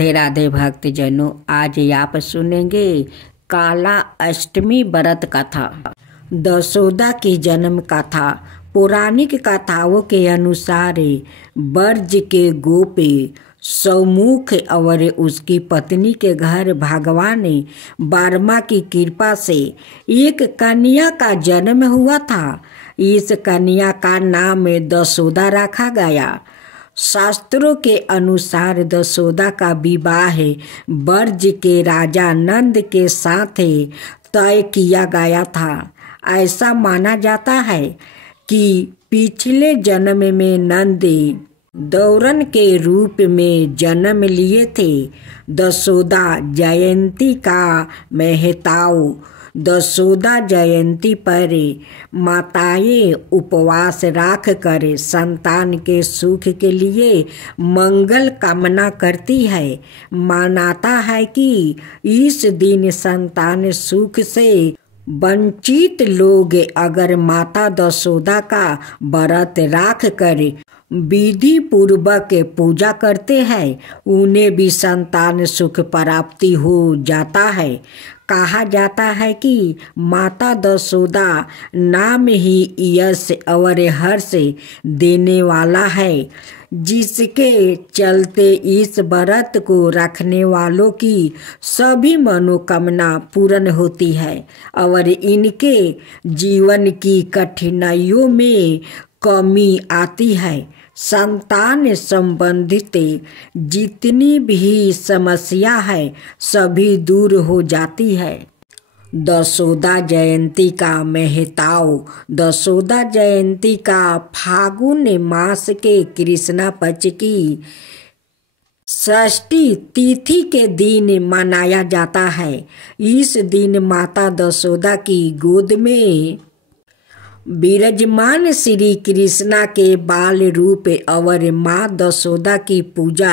राधे राधे भक्तजनों, आज आप सुनेंगे काला अष्टमी व्रत कथा। दशोदा की जन्म कथा। पौराणिक कथाओं के अनुसार ब्रज के गोपी सौमुख और उसकी पत्नी के घर भगवान वर्मा की कृपा से एक कन्या का जन्म हुआ था। इस कन्या का नाम दशोदा रखा गया। शास्त्रों के अनुसार दशोदा का विवाह ब्रज के राजा नंद के साथ तय किया गया था। ऐसा माना जाता है कि पिछले जन्म में नंद दौरन के रूप में जन्म लिए थे। दशोदा जयंती का महत्व। दशोदा जयंती पर माताएं उपवास रख कर संतान के सुख के लिए मंगल कामना करती है। मानता है कि इस दिन संतान सुख से वंचित लोग अगर माता दशोदा का व्रत रख कर विधि पूर्वक पूजा करते हैं, उन्हें भी संतान सुख प्राप्ति हो जाता है। कहा जाता है कि माता दशोदा नाम ही यश और हर्ष देने वाला है, जिसके चलते इस व्रत को रखने वालों की सभी मनोकामना पूर्ण होती है और इनके जीवन की कठिनाइयों में कमी आती है। संतान संबंधित जितनी भी समस्या है सभी दूर हो जाती है। दशोदा जयंती का महत्व। दशोदा जयंती का फागुन मास के कृष्णा पक्ष की षष्ठी तिथि के दिन मनाया जाता है। इस दिन माता दशोदा की गोद में विराजमान श्री कृष्णा के बाल रूप और माँ दशोदा की पूजा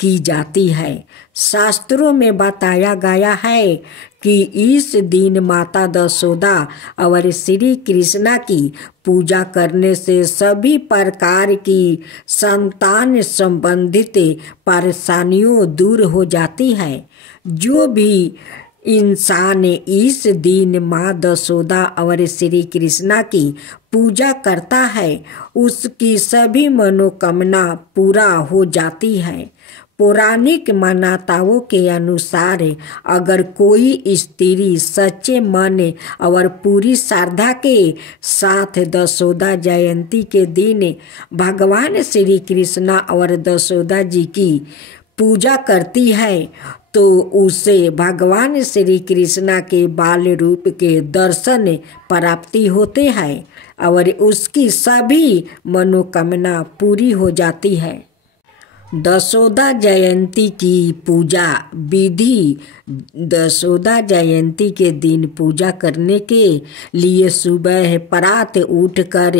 की जाती है। शास्त्रों में बताया गया है कि इस दिन माता दशोदा और श्री कृष्णा की पूजा करने से सभी प्रकार की संतान संबंधित परेशानियों दूर हो जाती है। जो भी इंसान इस दिन माँ दशोदा और श्री कृष्णा की पूजा करता है उसकी सभी मनोकामना पूरा हो जाती है। पौराणिक मान्यताओं के अनुसार अगर कोई स्त्री सच्चे मन और पूरी श्रद्धा के साथ दशोदा जयंती के दिन भगवान श्री कृष्णा और दशोदा जी की पूजा करती है तो उसे भगवान श्री कृष्णा के बाल रूप के दर्शन प्राप्ति होते हैं और उसकी सभी मनोकामना पूरी हो जाती है। दशोदा जयंती की पूजा विधि। दशोदा जयंती के दिन पूजा करने के लिए सुबह प्रातः उठकर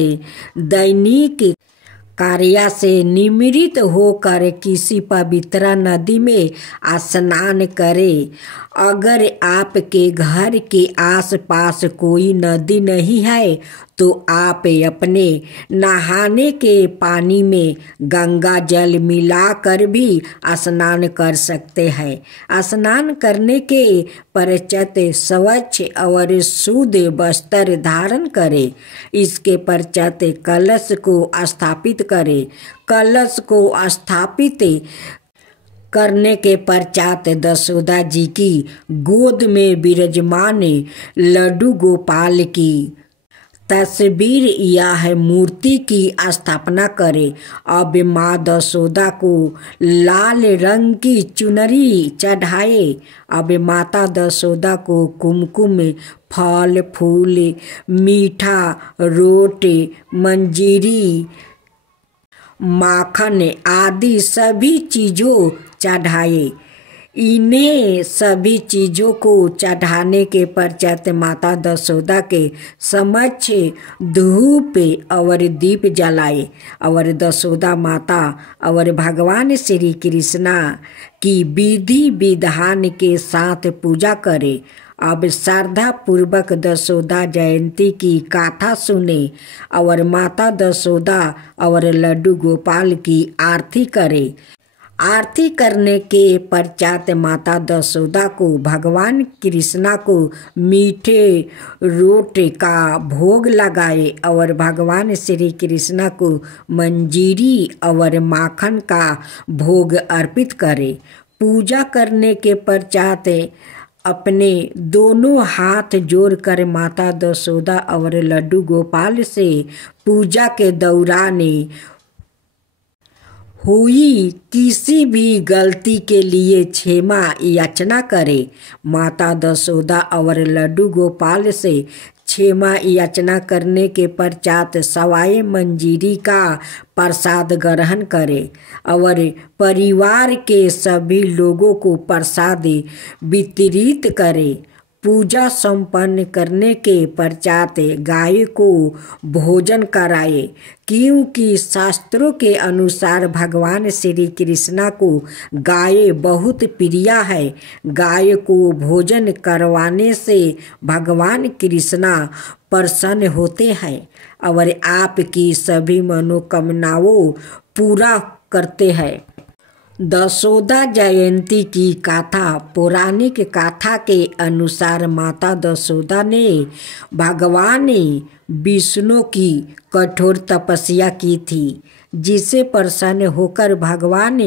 दैनिक कार्य से निवृत्त होकर किसी पवित्र नदी में स्नान करें। अगर आपके घर के आसपास कोई नदी नहीं है तो आप अपने नहाने के पानी में गंगा जल मिलाकर भी स्नान कर सकते हैं। स्नान करने के पश्चात स्वच्छ और शुद्ध वस्त्र धारण करें। इसके पश्चात कलश को स्थापित करें। कलश को स्थापित करने के पश्चात दशोदा जी की गोद में विराजमान लड्डू गोपाल की तस्वीर या मूर्ति की स्थापना करें। अब माँ दशोदा को लाल रंग की चुनरी चढ़ाए। अब माता दशोदा को कुमकुम, फल फूल, मीठा रोटी, मंजीरी, माखन आदि सभी चीज़ों चढ़ाए। इन्हें सभी चीज़ों को चढ़ाने के पश्चात माता दशोदा के समक्ष धूप और दीप जलाए और दशोदा माता और भगवान श्री कृष्णा की विधि विधान के साथ पूजा करे। अब श्रद्धा पूर्वक दशोदा जयंती की गाथा सुने और माता दशोदा और लड्डू गोपाल की आरती करे। आरती करने के पश्चात माता दशोदा को भगवान कृष्णा को मीठे रोटे का भोग लगाए और भगवान श्री कृष्णा को मंजीरी और माखन का भोग अर्पित करे। पूजा करने के पश्चात अपने दोनों हाथ जोड़कर माता दशोदा और लड्डू गोपाल से पूजा के दौरान हुई किसी भी गलती के लिए क्षमा याचना करे। माता दशोदा और लड्डू गोपाल से क्षमा याचना करने के पश्चात सवाई मंजीरी का प्रसाद ग्रहण करे और परिवार के सभी लोगों को प्रसाद वितरित करे। पूजा संपन्न करने के पश्चात गाय को भोजन कराए, क्योंकि शास्त्रों के अनुसार भगवान श्री कृष्णा को गाय बहुत प्रिय है। गाय को भोजन करवाने से भगवान कृष्णा प्रसन्न होते हैं और आपकी सभी मनोकामनाओं पूरा करते हैं। दशोदा जयंती की कथा। पौराणिक कथा के अनुसार माता दशोदा ने भगवान विष्णु की कठोर तपस्या की थी, जिसे प्रसन्न होकर भगवान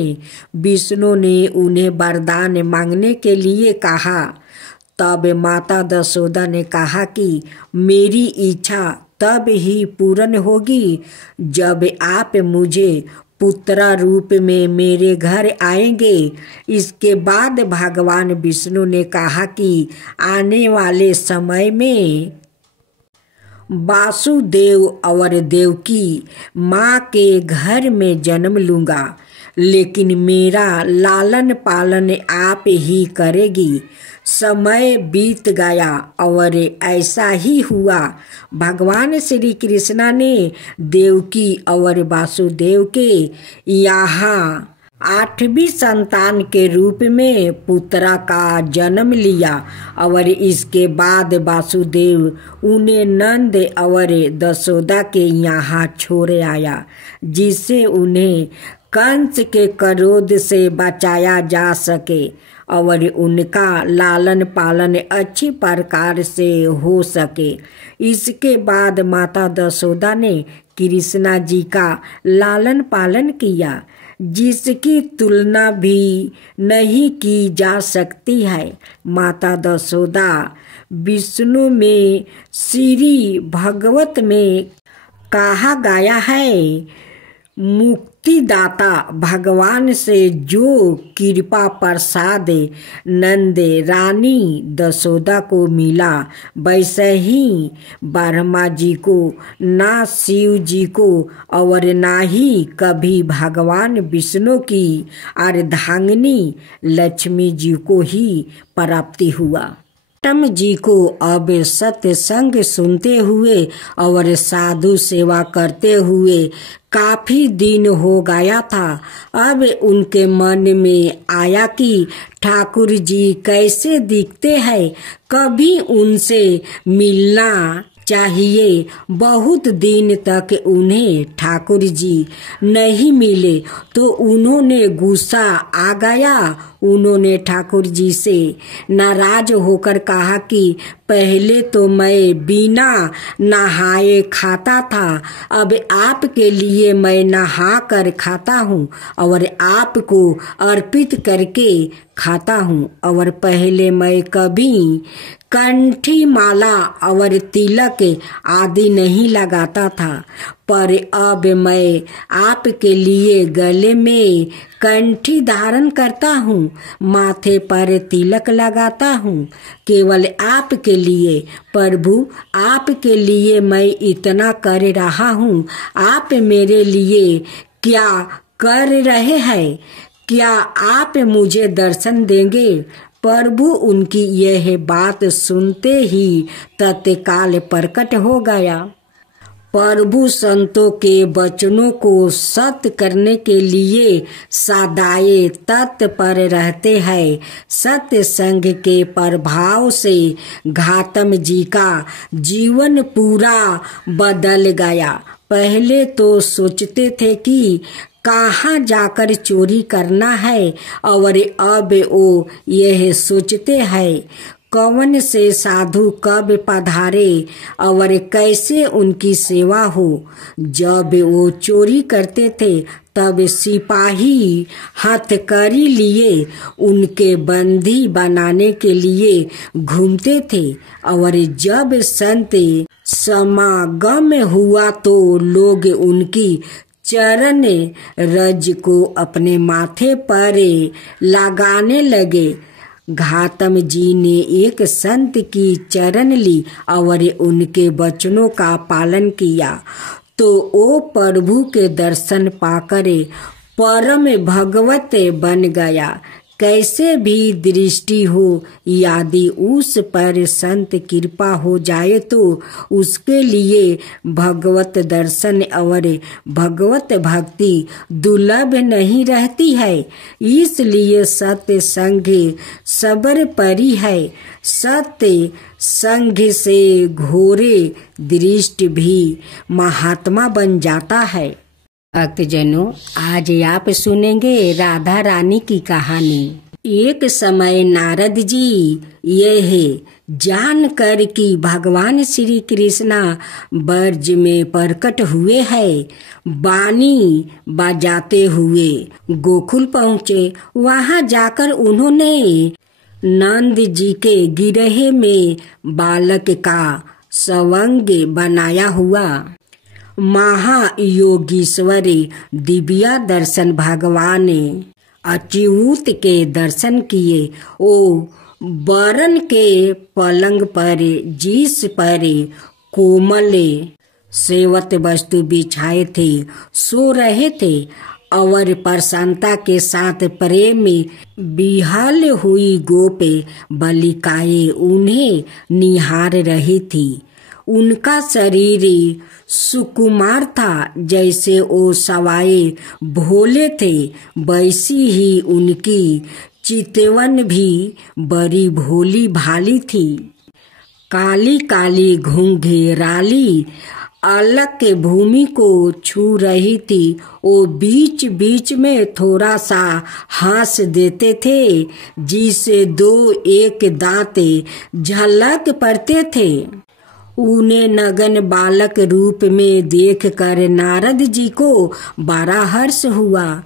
विष्णु ने उन्हें वरदान मांगने के लिए कहा। तब माता दशोदा ने कहा कि मेरी इच्छा तब ही पूर्ण होगी जब आप मुझे पुत्र रूप में मेरे घर आएंगे। इसके बाद भगवान विष्णु ने कहा कि आने वाले समय में वासुदेव और देवकी माँ के घर में जन्म लूँगा, लेकिन मेरा लालन पालन आप ही करेगी। समय बीत गया और ऐसा ही हुआ। भगवान श्री कृष्णा ने देवकी और वासुदेव के यहाँ 8वीं संतान के रूप में पुत्रा का जन्म लिया और इसके बाद वासुदेव उन्हें नंद और दशोदा के यहाँ छोड़ आया, जिससे उन्हें कंस के क्रोध से बचाया जा सके और उनका लालन पालन अच्छी प्रकार से हो सके। इसके बाद माता दशोदा ने कृष्णा जी का लालन पालन किया, जिसकी तुलना भी नहीं की जा सकती है। माता दशोदा विष्णु में श्री भगवत में कहा गया है, मुक्तिदाता भगवान से जो कृपा प्रसाद नंद रानी दशोदा को मिला, वैसे ही ब्रह्मा जी को, ना शिव जी को और ना ही कभी भगवान विष्णु की अर्धांगिनी लक्ष्मी जी को ही प्राप्ति हुआ। गौतम जी को अब सत्संग सुनते हुए और साधु सेवा करते हुए काफी दिन हो गया था। अब उनके मन में आया कि ठाकुर जी कैसे दिखते हैं, कभी उनसे मिलना चाहिए। बहुत दिन तक उन्हें ठाकुर जी नहीं मिले तो उन्होंने गुस्सा आ गया। उन्होंने ठाकुर जी से नाराज होकर कहा कि पहले तो मैं बिना नहाए खाता था, अब आपके लिए मैं नहा कर खाता हूँ और आपको अर्पित करके खाता हूँ। और पहले मैं कभी कंठी माला और तिलक आदि नहीं लगाता था, पर अब मैं आपके लिए गले में कंठी धारण करता हूँ, माथे पर तिलक लगाता हूँ, केवल आपके लिए। प्रभु, आपके लिए मैं इतना कर रहा हूँ, आप मेरे लिए क्या कर रहे हैं? क्या आप मुझे दर्शन देंगे? प्रभु उनकी यह बात सुनते ही तत्काल प्रकट हो गया। प्रभु संतों के वचनों को सत्य करने के लिए सदाए तत्पर रहते हैं। सत्य संग के प्रभाव से गौतम जी का जीवन पूरा बदल गया। पहले तो सोचते थे कि कहाँ जाकर चोरी करना है। और अब वो यह सोचते हैं कौन से साधु कब पधारे और कैसे उनकी सेवा हो। जब वो चोरी करते थे तब सिपाही हथकड़ी लिए उनके बंदी बनाने के लिए घूमते थे। और जब संत समागम हुआ तो लोग उनकी चरण रज को अपने माथे पर लगाने लगे। घातम जी ने एक संत की चरण ली और उनके वचनों का पालन किया तो वो प्रभु के दर्शन पाकर परम भगवत बन गया। कैसे भी दृष्टि हो यदि उस पर संत कृपा हो जाए तो उसके लिए भगवत दर्शन और भगवत भक्ति दुर्लभ नहीं रहती है। इसलिए सत्य संग सबर परी है। सत्य संग से घोरे दृष्टि भी महात्मा बन जाता है। भक्तजनों, आज आप सुनेंगे राधा रानी की कहानी। एक समय नारद जी यह जान कर कि भगवान श्री कृष्णा ब्रज में प्रकट हुए हैं, बानी बजाते हुए गोकुल पहुँचे। वहाँ जाकर उन्होंने नंद जी के गिरहे में बालक का सवंग बनाया हुआ महायोगीश्वरी दिव्या दर्शन भगवान अच्युत के दर्शन किए। ओ वरण के पलंग पर जिस पर कोमल सेवत वस्तु बिछाए थे सो रहे थे और प्रसन्नता के साथ प्रेम में बिहाल हुई गोप बालिकाएं उन्हें निहार रही थी। उनका शरीर सुकुमार था, जैसे वो सवाए भोले थे वैसी ही उनकी चितवन भी बड़ी भोली भाली थी। काली काली घुंघराली अलग भूमि को छू रही थी। वो बीच बीच में थोड़ा सा हंस देते थे जिसे दो एक दांत झलक पड़ते थे। उन्हें नगन बालक रूप में देखकर नारद जी को बड़ा हर्ष हुआ।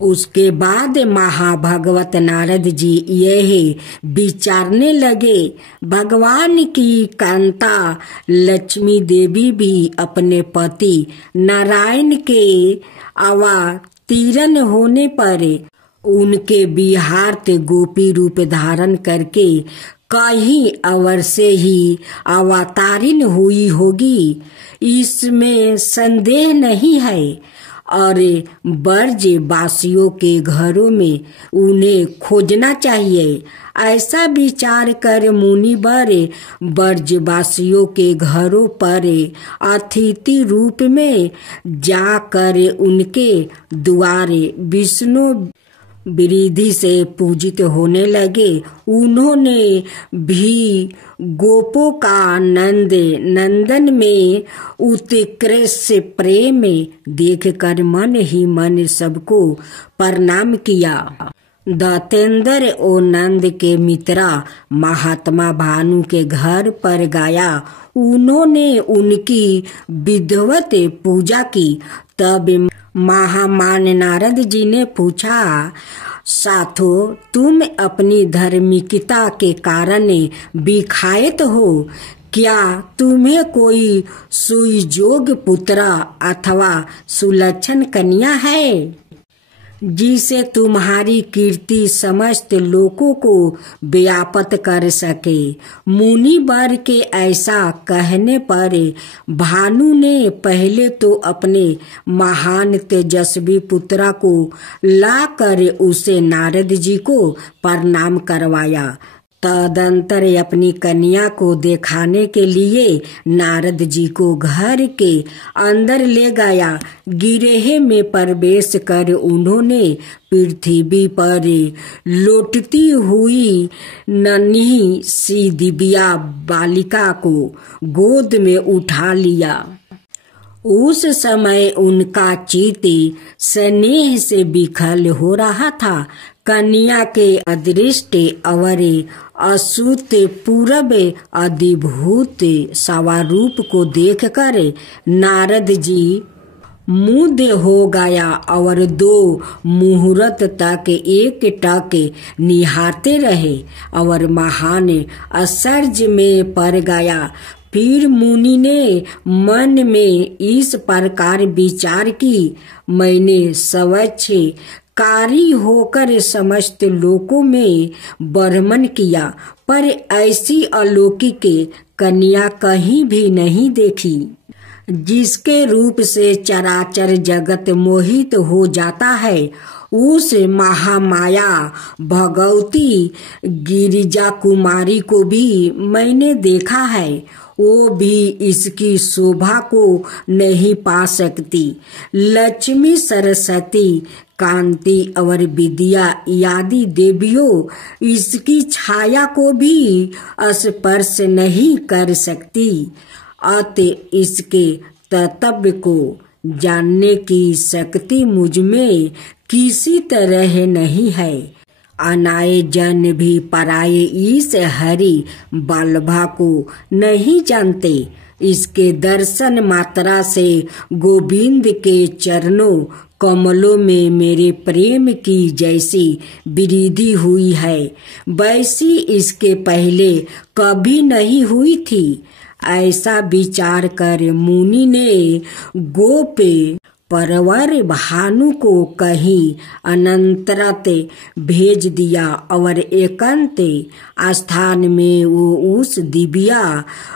उसके बाद महाभगवत नारद जी यह विचारने लगे, भगवान की कांता लक्ष्मी देवी भी अपने पति नारायण के अवतीर्ण होने पर उनके विहार्थ गोपी रूप धारण करके कहीं अवश्य ही अवतारिण हुई होगी, इसमें संदेह नहीं है। और ब्रज वासियों के घरों में उन्हें खोजना चाहिए। ऐसा विचार कर मुनिवर ब्रजवासियों के घरों पर अतिथि रूप में जाकर उनके द्वारे विष्णु वृद्धि से पूजित होने लगे। उन्होंने भी गोपों का नंदन में उत्कृष्ट प्रेम देखकर मन ही मन सबको प्रणाम किया। दत्तेंद्र और नंद के मित्रा महात्मा भानु के घर पर गया। उन्होंने उनकी विधिवत पूजा की। तब महामान्य नारद जी ने पूछा, साधो तुम अपनी धार्मिकता के कारण विख्यात हो, क्या तुम्हें कोई सुयोग्य पुत्र अथवा सुलक्षण कन्या है जिसे तुम्हारी कीर्ति समस्त लोगों को व्याप्त कर सके। मुनिवर के ऐसा कहने पर भानु ने पहले तो अपने महान तेजस्वी पुत्र को लाकर उसे नारद जी को प्रणाम करवाया। तदंतर अपनी कन्या को दिखाने के लिए नारद जी को घर के अंदर ले गया। गिरहे में प्रवेश कर उन्होंने पृथ्वी पर लौटती हुई नन्ही सी दिव्या बालिका को गोद में उठा लिया। उस समय उनका चित्त स्नेह से विकल हो रहा था। कन्या के अदृष्ट और असूत पूर्व अधिभूत स्वरूप को देखकर नारद जी मुग्ध हो गया और 2 मुहूर्त तक एक टक निहारते रहे और महान आश्चर्य में पड़ गया। फिर मुनि ने मन में इस प्रकार विचार की, मैंने स्वच्छकारी होकर समस्त लोकों में भ्रमण किया, पर ऐसी अलौकिक कन्या कहीं भी नहीं देखी, जिसके रूप से चराचर जगत मोहित हो जाता है। उस महामाया भगवती गिरिजा कुमारी को भी मैंने देखा है, वो भी इसकी शोभा को नहीं पा सकती। लक्ष्मी, सरस्वती, कांति और विद्या आदि देवियों इसकी छाया को भी स्पर्श नहीं कर सकती। अतः इसके तत्व को जानने की शक्ति मुझ में किसी तरह नहीं है। अनाए जन भी पराये इस हरि वल्लभा को नहीं जानते। इसके दर्शन मात्रा से गोविंद के चरणों कमलों में मेरे प्रेम की जैसी वृद्धि हुई है, वैसी इसके पहले कभी नहीं हुई थी। ऐसा विचार कर मुनि ने गोप परवर भानु को कहीं अनंतरत भेज दिया और एकांत स्थान में वो उस दिव्या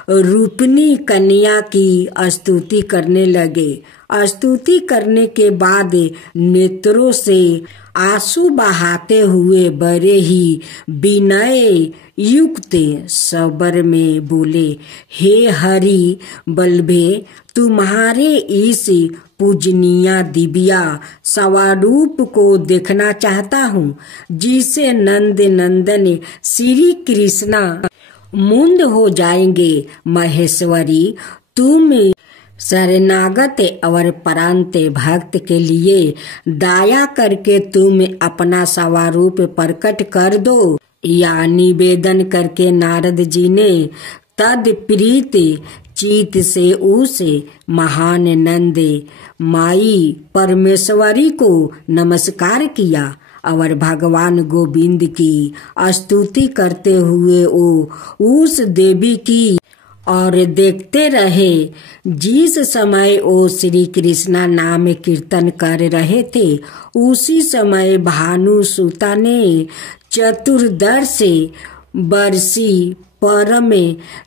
रूपनी कन्या की स्तुति करने लगे। स्तुति करने के बाद नेत्रों से आंसू बहाते हुए बड़े ही विनय युक्त स्वर में बोले, हे हरि वल्लभे, तुम्हारे इस पूजनीय दिव्या स्वरूप को देखना चाहता हूँ, जिसे नंद नंदन श्री कृष्णा मुग्ध हो जाएंगे। महेश्वरी, तुम शरणागत और प्रांत भक्त के लिए दया करके तुम अपना स्वरूप प्रकट कर दो। या निवेदन करके नारद जी ने तद-प्रीत चित से उस महान नंद माई परमेश्वरी को नमस्कार किया और भगवान गोविंद की स्तुति करते हुए वो उस देवी की और देखते रहे। जिस समय वो श्री कृष्णा नाम कीर्तन कर रहे थे, उसी समय भानुसुता ने चतुर्दश वर्षी परम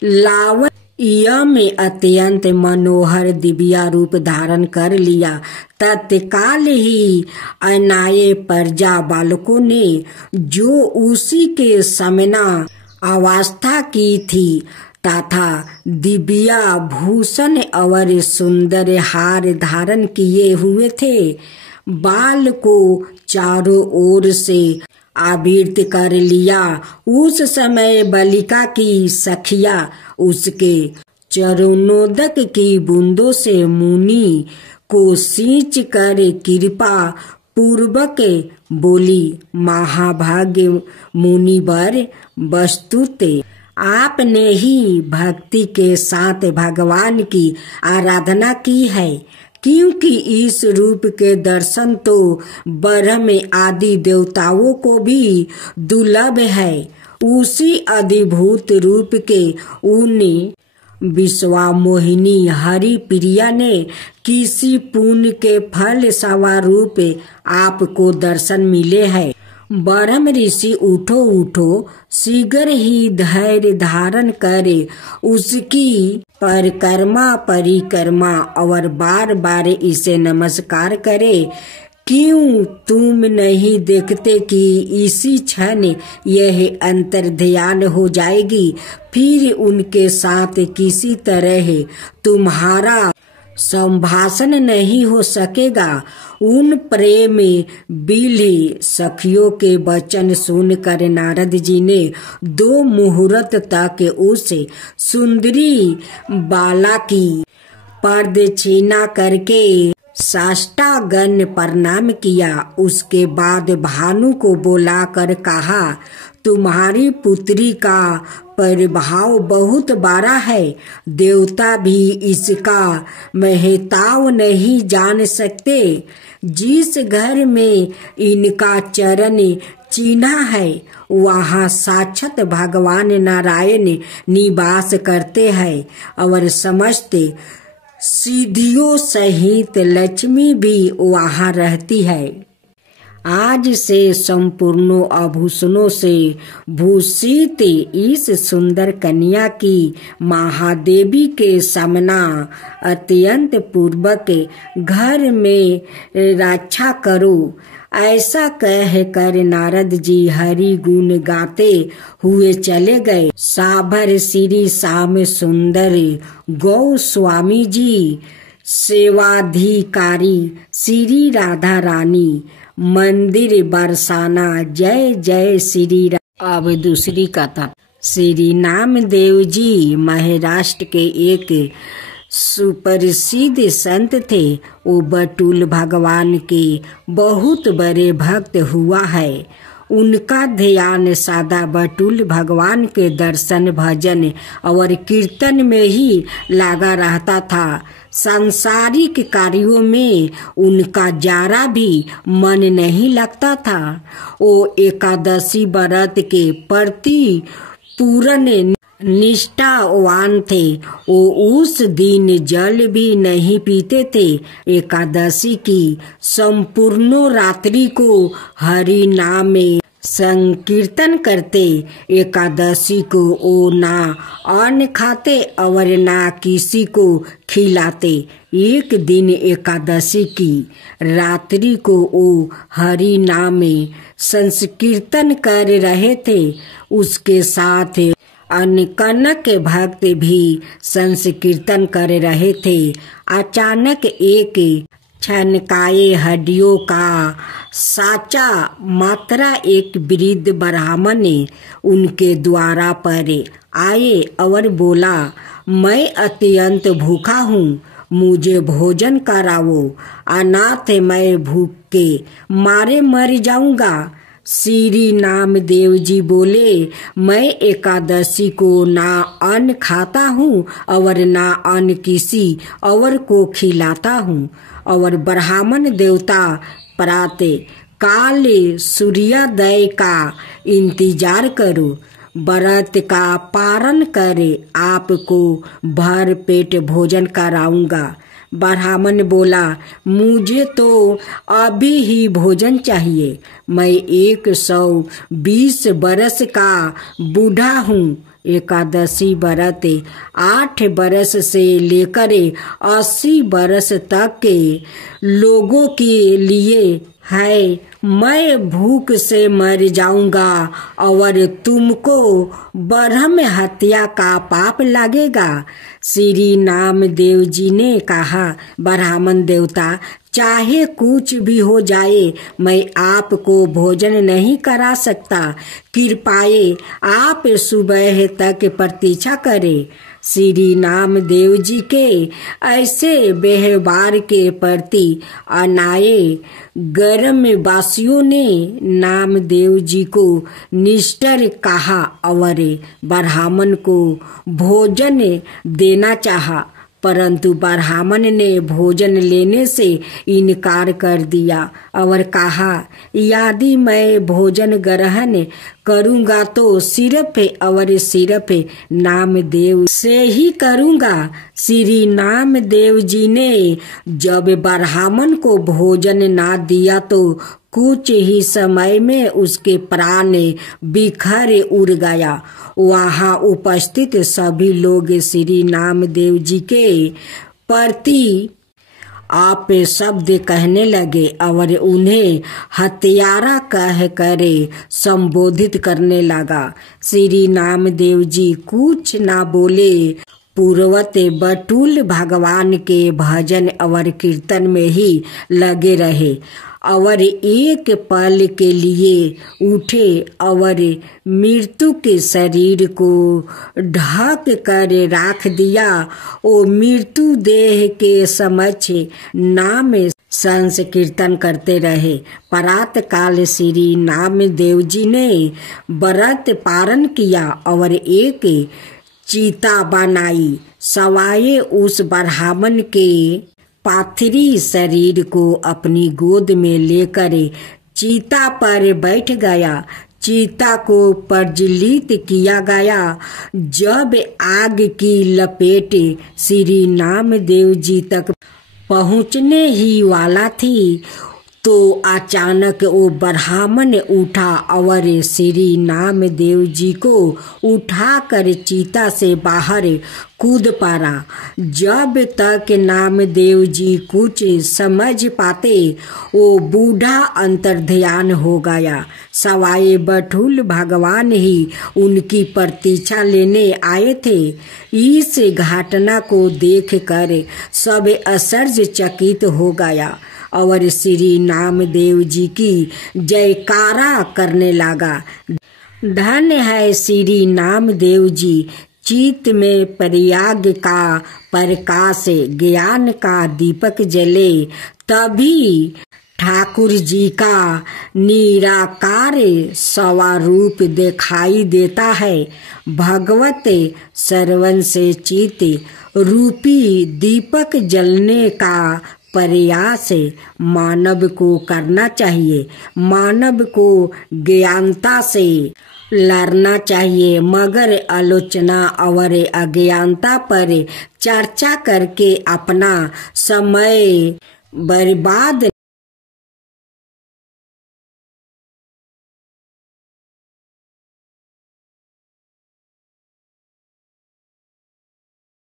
लावण्य में अत्यंत मनोहर दिव्या रूप धारण कर लिया। तत्काल ही अनाए प्रजा बालकों ने जो उसी के समना अवस्था की थी तथा दिव्या भूषण और सुंदर हार धारण किए हुए थे, बाल को चारों ओर से आवृत कर लिया। उस समय बालिका की सखिया उसके चरणोदक की बूंदों से मुनि को सींच कर कृपा पूर्वक बोली, महाभाग्य मुनिवर, वस्तुतः आपने ही भक्ति के साथ भगवान की आराधना की है, क्योंकि इस रूप के दर्शन तो ब्रह्म आदि देवताओं को भी दुर्लभ है। उसी अधिभूत रूप के उन विश्वामोहिनी हरि प्रिया ने किसी पुण्य के फल स्वरूप आपको दर्शन मिले हैं। ब्रह्म ऋषि, उठो उठो, शीघ्र ही धैर्य धारण करे, उसकी परिक्रमा और बार बार इसे नमस्कार करे। क्यों तुम नहीं देखते कि इसी क्षण यह अंतर्ध्यान हो जाएगी, फिर उनके साथ किसी तरह तुम्हारा संभाषण नहीं हो सकेगा। उन प्रेम बिल्ली सखियों के वचन सुनकर नारद जी ने 2 मुहूर्त तक उस सुंदरी बाला की प्रदक्षिणा करके साष्टांग प्रणाम किया। उसके बाद भानु को बुलाकर कहा, तुम्हारी पुत्री का प्रभाव बहुत बड़ा है, देवता भी इसका महत्व नहीं जान सकते। जिस घर में इनका चरण चिन्ह है वहाँ साक्षात भगवान नारायण निवास करते हैं और समस्त सिद्धियों सहित लक्ष्मी भी वहाँ रहती है। आज से संपूर्ण आभूषणों से भूषित इस सुंदर कन्या की महादेवी के सामना अत्यंत पूर्वक घर में रक्षा करो। ऐसा कहकर नारद जी हरि गुण गाते हुए चले गए। साभर श्री श्याम सुंदर गोस्वामी जी, सेवाधिकारी श्री राधा रानी, मंदिर बरसाना, जय जय श्री राम। अब दूसरी कथा। श्री नामदेव जी महाराष्ट्र के एक सुप्रसिद्ध संत थे। वो बटुल भगवान के बहुत बड़े भक्त हुआ है। उनका ध्यान सदा बटुल भगवान के दर्शन, भजन और कीर्तन में ही लगा रहता था। सांसारिक कार्यों में उनका जरा भी मन नहीं लगता था। वो एकादशी व्रत के प्रति पूर्ण निष्ठावान थे। वो उस दिन जल भी नहीं पीते थे। एकादशी की संपूर्ण रात्रि को हरि नाम में संकीर्तन करते। एकादशी को वो ना अन्न खाते और ना किसी को खिलाते। एक दिन एकादशी की रात्रि को वो हरि नाम में संकीर्तन कर रहे थे। उसके साथ अनकनक भक्त भी संकीर्तन कर रहे थे। अचानक एक छनकाए हड्डियों का साचा मात्रा एक वृद्ध ब्राह्मण उनके द्वारा पर आए और बोला, मैं अत्यंत भूखा हूँ, मुझे भोजन कराओ, अनाथ मैं भूख के मारे मर जाऊंगा। श्री नामदेव जी बोले, मैं एकादशी को ना अन्न खाता हूँ और ना अन्न किसी और को खिलाता हूँ। और ब्राह्मण देवता प्रातः काल सूर्योदय का इंतजार करो, व्रत का पारण करे, आपको भर पेट भोजन कराऊंगा। ब्राह्मण बोला, मुझे तो अभी ही भोजन चाहिए, मैं 120 बरस का बूढ़ा हूँ। एकादशी व्रत 8 बरस से लेकर 80 बरस तक के लोगों के लिए है। मैं भूख से मर जाऊंगा और तुमको ब्रह्म हत्या का पाप लगेगा। श्री नामदेव जी ने कहा, ब्राह्मण देवता, चाहे कुछ भी हो जाए, मैं आपको भोजन नहीं करा सकता। कृपाए आप सुबह तक प्रतीक्षा करें। श्री नामदेव जी के ऐसे व्यवहार के प्रति अनाए गर्म वासियों ने नामदेव जी को निष्ठुर कहा और ब्राह्मण को भोजन देना चाहा, परंतु ब्राह्मण ने भोजन लेने से इनकार कर दिया और कहा, यदि मैं भोजन ग्रहण करूंगा तो सिर्फ और सिर्फ नामदेव से ही करूंगा। श्री नामदेव जी ने जब ब्राह्मण को भोजन ना दिया तो कुछ ही समय में उसके प्राण बिखर उड़ गया। वहाँ उपस्थित सभी लोग श्री नामदेव जी के प्रति आप शब्द कहने लगे और उन्हें हत्यारा कह कर संबोधित करने लगा। श्री नामदेव जी कुछ ना बोले, पूर्वत बटुल भगवान के भजन और कीर्तन में ही लगे रहे और एक पल के लिए उठे और मृत्यु के शरीर को ढक कर रख दिया। ओ मृत्यु देह के समक्ष नाम संकीर्तन करते रहे। प्रातः काल श्री नामदेव जी ने व्रत पारण किया और एक चीता बनाई। सवाए उस ब्राह्मण के पार्थिव शरीर को अपनी गोद में लेकर चीता पर बैठ गया। चीता को प्रज्वलित किया गया। जब आग की लपेट श्री नामदेव जी तक पहुँचने ही वाला थी तो अचानक वो ब्राह्मण उठा और श्री नामदेव जी को उठाकर चीता से बाहर कूद पड़ा। जब तक नामदेव जी कुछ समझ पाते वो बूढ़ा अंतर्ध्यान हो गया। सवाए बटुल भगवान ही उनकी प्रतीक्षा लेने आए थे। इस घटना को देखकर सब आश्चर्यचकित हो गया और श्री नामदेव जी की जयकारा करने लगा। धन्य है श्री नामदेव जी, चित्त में प्रयाग का प्रकाश ज्ञान का दीपक जले तभी ठाकुर जी का निराकार स्वरूप दिखाई देता है। भगवत श्रवण से चित्त रूपी दीपक जलने का प्रयास मानव को करना चाहिए। मानव को ज्ञानता से लड़ना चाहिए, मगर आलोचना और अज्ञानता पर चर्चा करके अपना समय बर्बाद